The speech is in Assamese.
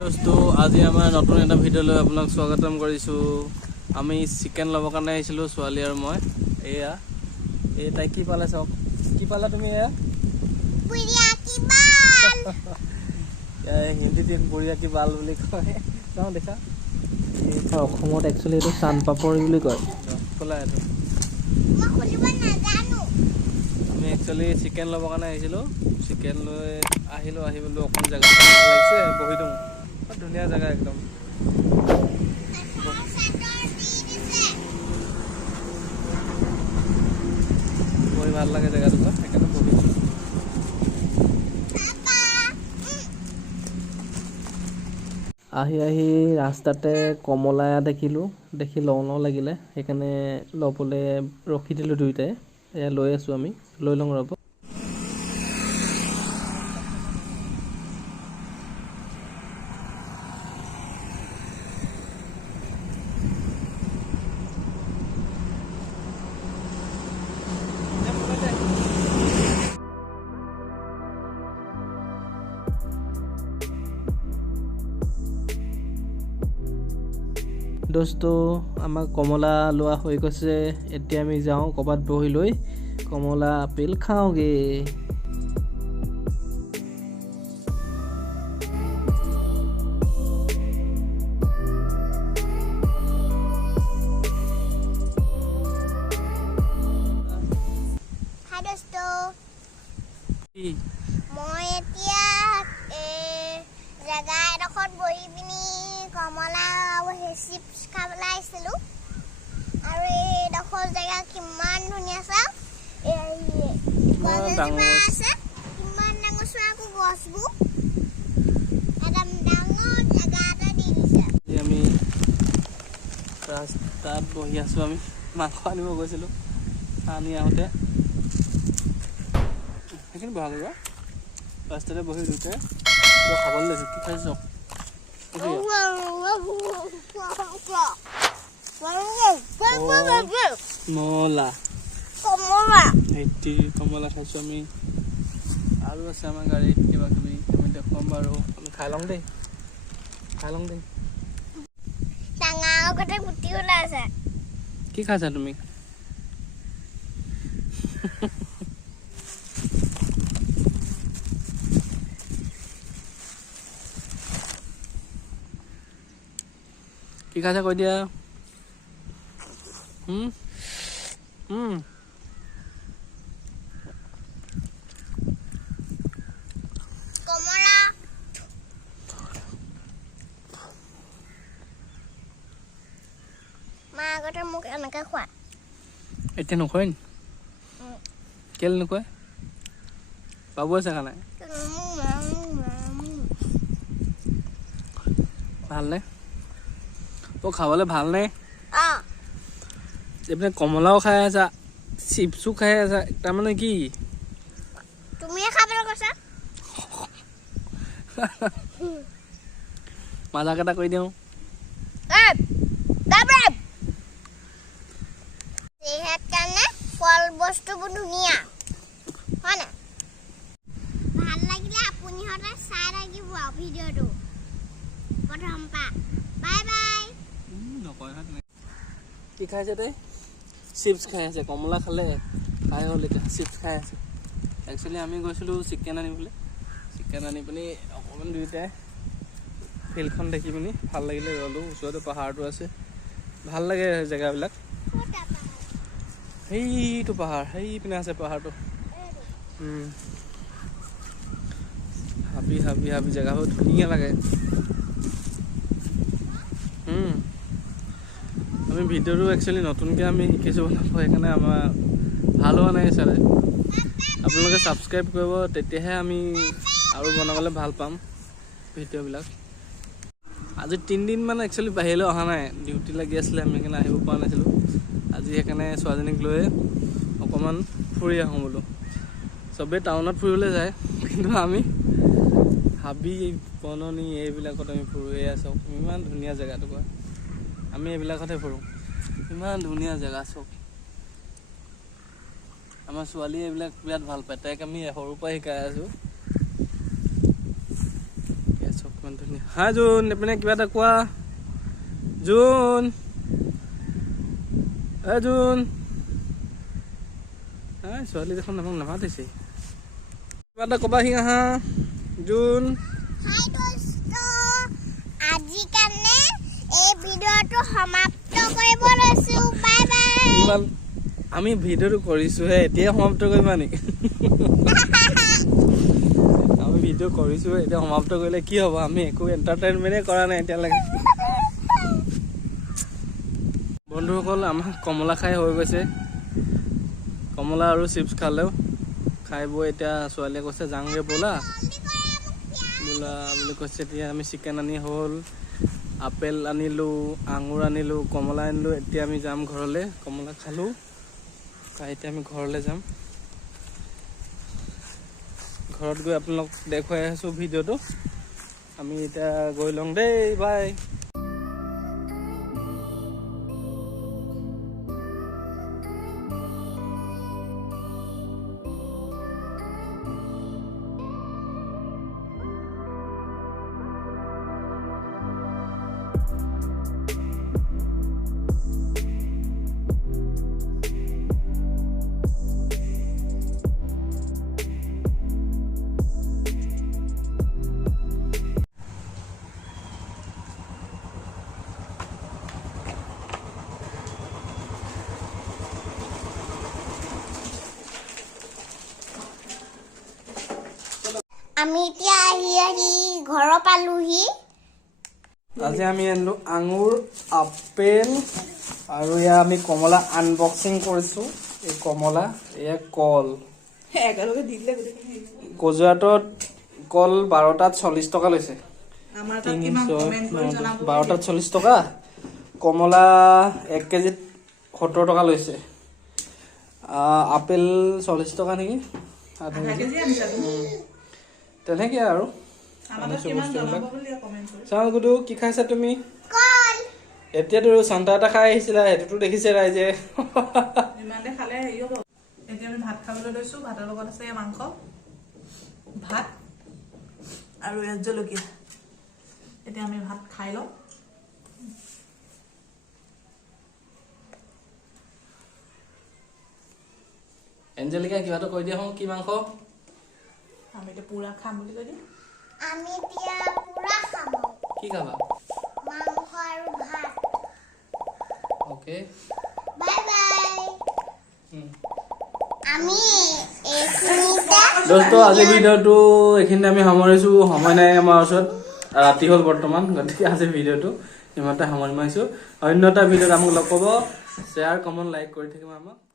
दोस्तों आज आमार नतुन एटा भिडिओ লৈ আপোনাক স্বাগতম কৰিছো। আমি চিকেন লব কাৰণে আহিছিলো ছোৱালী আৰু মই। এয়া এই তাই কি পালে চাওক। কি পালা তুমি এয়া? বুঢ়িয়া কি বাল। হিন্দীত বুঢ়িয়া কি বাল বুলি কয়। চাও দেখা। এই অসমত একচুয়ালি এটো চান পাপৰি বুলি কয়। কলা এটো। মই খুলিব নাজানো। আমি একচুয়ালি চিকেন লব কাৰণে আহিছিলো। চিকেন লৈ আহিলো আহিবলো অকন জাগা ভাল লাগিছে বহি দিও। ধুনীয়া জায়গা একদম বহি ভাল লাগে জায়গাটো সেইকাৰণে বহিছো। আহি ৰাস্তাতে কমলা দেখিলো দেখি লওঁ লাগিলে সেইকাৰণে লবলৈ ৰখি দিলো দুইটাই। এয়া লৈ আছো আমি লৈ লওঁ ৰব। दोस्तो आमाक कमला लोआ हो गए। एतिया आमी जाऊँ कबात बही लई कमला आपेल खाओगे। हाय दोस्तों মই এতিয়া জায়গা এডোখৰত বহি পিনি কমলা আৰু চিপছ খাবলৈ আহিছিলোঁ। আৰু এইডোখৰ জেগা কিমান ধুনীয়া চাওক। গছজোপা আছে কিমান ডাঙৰ চোৱাকো গছবোৰ একদম ডাঙৰ জেগা এটা দি দিছে। আমি ৰাস্তাত বহি আছো। আমি মাংস আনিব গৈছিলোঁ। আনি আহোঁতে সেইখিনি বহা গ'ল ৰাস্তাতে বহি দুটাই খাবলৈ লৈছোঁ। কি খাইছ কমলা কমলা খাইছোঁ আমি। আৰু আছে আমাৰ গাড়ীত কিবা কিবি আমি দেখুৱাম বাৰু। আমি খাই লওঁ দেই ডাঙৰ আগতে গুটি ওলাইছে। কি খাইছা তুমি? কি খাইছা কৈ দিয়া। কমলা মা আগতে মোক এনেকৈ খোৱা। এতিয়া নকয় নি? কেলে নকয়? বাবু আছে খানাই ভালনে? অ' খাবলৈ ভালনে? এইপিনে কমলাও খাই আছা চিপছো খাই আছা তাৰমানে কি? তুমিয়ে খাবলৈ কৈছা। মাজাক এটা কৰি দিওঁ। সেহেত কাৰণে ফল বস্তুবোৰ ধুনীয়া হয় না? ভাল লাগিলে আপুনিহঁতে চাই থাকিব ভিডিঅ'টো প্ৰথম পৰা। Bye bye. কি খাইছে তাই? চিপছ খাই আছে। কমলা খালে খাই হ'ল এতিয়া চিপছ খাই আছে। একচুৱেলি আমি গৈছিলোঁ চিকেন আনিবলৈ। চিকেন আনি পিনি অকণমান দুয়োটাই ফিল্ডখন দেখি পিনি ভাল লাগিলে ৰ'লোঁ। ওচৰতে পাহাৰটো আছে ভাল লাগে জেগাবিলাক। সেইটো পাহাৰ সেই পিনে আছে পাহাৰটো। হাবি হাবি হাবি জেগাবোৰ ধুনীয়া লাগে। আমি ভিডিঅ'টো একচুৱেলি নতুনকৈ আমি শিকিছোঁ বনাব সেইকাৰণে আমাৰ ভাল হোৱা নাই চালে। আপোনালোকে ছাবস্ক্ৰাইব কৰিব তেতিয়াহে আমি আৰু বনাবলৈ ভাল পাম ভিডিঅ'বিলাক। আজি 3 দিনমান একচুৱেলি বাহিৰলৈ অহা নাই। ডিউটি লাগি আছিলে আমি সেইকাৰণে আহিব পৰা নাছিলোঁ। আজি সেইকাৰণে ছোৱালীজনীক লৈ অকণমান ফুৰি আহোঁ বোলো। চবেই টাউনত ফুৰিবলৈ যায় কিন্তু আমি হাবি বননি এইবিলাকত আমি ফুৰোঁ। এয়া চাওক ইমান ধুনীয়া জেগাটো কয়। আমি এইবিলাকতহে ফুৰোঁ। ইমান ধুনীয়া জেগা চাওক। আমাৰ ছোৱালীয়ে এইবিলাক বিৰাট ভাল পায়। তাইক আমি সৰুৰ পৰা শিকাই আছোঁ। ইমান ধুনীয়া হাই জোন এইপিনে কিবা এটা কোৱা জোন জোন ছোৱালী দেখোন আমাক নামাতিছে কিবা এটা ক'বাহি আহা জোন হাই দোস্ত আজি কাৰণে এই ভিডিঅ'টো সমাপ্ত কৰিব লৈছো বাই বাই ইমান আমি ভিডিঅ'টো কৰিছোহে এতিয়া সমাপ্ত কৰিবা নেকি আমি ভিডিঅ' কৰিছো এতিয়া সমাপ্ত কৰিলে কি হ'ব আমি একো এণ্টাৰটেইনমেণ্টে কৰা নাই এতিয়ালৈকে বন্ধুসকল আমাৰ কমলা খাই হৈ গৈছে কমলা আৰু চিপছ খালেও খাই বৈ এতিয়া ছোৱালীয়ে কৈছে যাওঁগৈ ব'লা বোলা বুলি কৈছে এতিয়া আমি চিকেন আনি হ'ল আপেল আনিলোঁ আঙুৰ আনিলোঁ কমলা আনিলোঁ এতিয়া আমি যাম ঘৰলৈ কমলা খালোঁ খাই এতিয়া আমি ঘৰলৈ যাম ঘৰত গৈ আপোনালোক দেখুৱাই আছোঁ ভিডিঅ'টো আমি এতিয়া গৈ লওঁ দেই বাই আমি এতিয়া আহি ঘৰ পালোহি আজি আমি আনিলোঁ আঙুৰ আপেল আৰু এয়া আমি কমলা আনবক্সিং কৰিছোঁ এই কমলা এয়া কল গুজৰাটত কল 12টাত 40 টকা লৈছে 12টাত 40 টকা কমলা 1 কেজিত 70 টকা লৈছে আপেল 40 টকা নেকি তেনেকৈ আৰু চাওঁ গুডু কি খাইছা তুমি এতিয়াতো চান্তা এটা খাই আহিছিলা সেইটোতো দেখিছে ৰাইজে এতিয়া আমি ভাত খাবলৈ লৈছোঁ ভাতৰ লগত আছে মাংস ভাত আৰু ইয়াত জলকীয়া এতিয়া আমি ভাত খাই লওঁ এঞ্জেলিকা কিবা এটা কৈ দিয়া হওঁ কি মাংস আমি এতিয়া পুৰা খাম বুলি কৈ দিম আমি এতিয়া পুৰা খাম কি খাবা মাংস আৰু ভাত অ'কে বাই বাই আমি এইখিনিতে দোস্ত আজি ভিডিঅ'টো এইখিনিতে আমি সামৰিছোঁ সময় নাই আমাৰ ওচৰত ৰাতি হ'ল বৰ্তমান গতিকে আজি ভিডিঅ'টো ইমানতে সামৰি মাৰিছোঁ অন্য এটা ভিডিঅ'ত আমাক লগ পাব শ্বেয়াৰ কমেণ্ট লাইক কৰি থাকিব আমাক